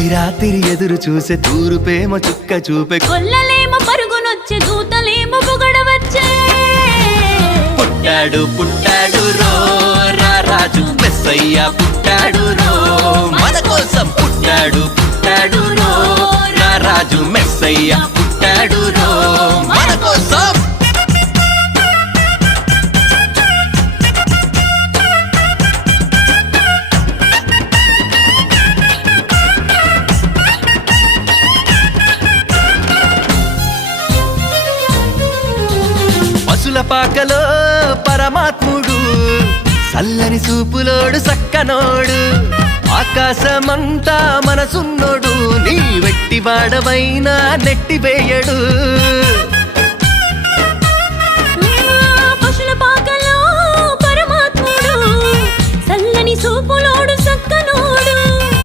తొలి రాత్రి ఎదురు చూసే తూరుపేమ చుక్క చూపే కొల్లలేమో పరుగునొచ్చే దూతలేమో పొగడవచ్చే పుట్టాడు పుట్టాడు రో రా రాజు మెస్సయ్య పుట్టాడు రో మన కోసం పుట్టాడు పుట్టాడు రో రా రాజు మెస్సయ్య పుట్టాడు రో మన కోసం పశుల పాకలో పరమాత్ముడు చల్లని చూపులోడు సక్కనోడు ఆకాశమంతా మనసున్నోడు నీ వెట్టివాడవైనా నెట్టివేయడు పశుల పాకలో పరమాత్ముడు చల్లని చూపులోడు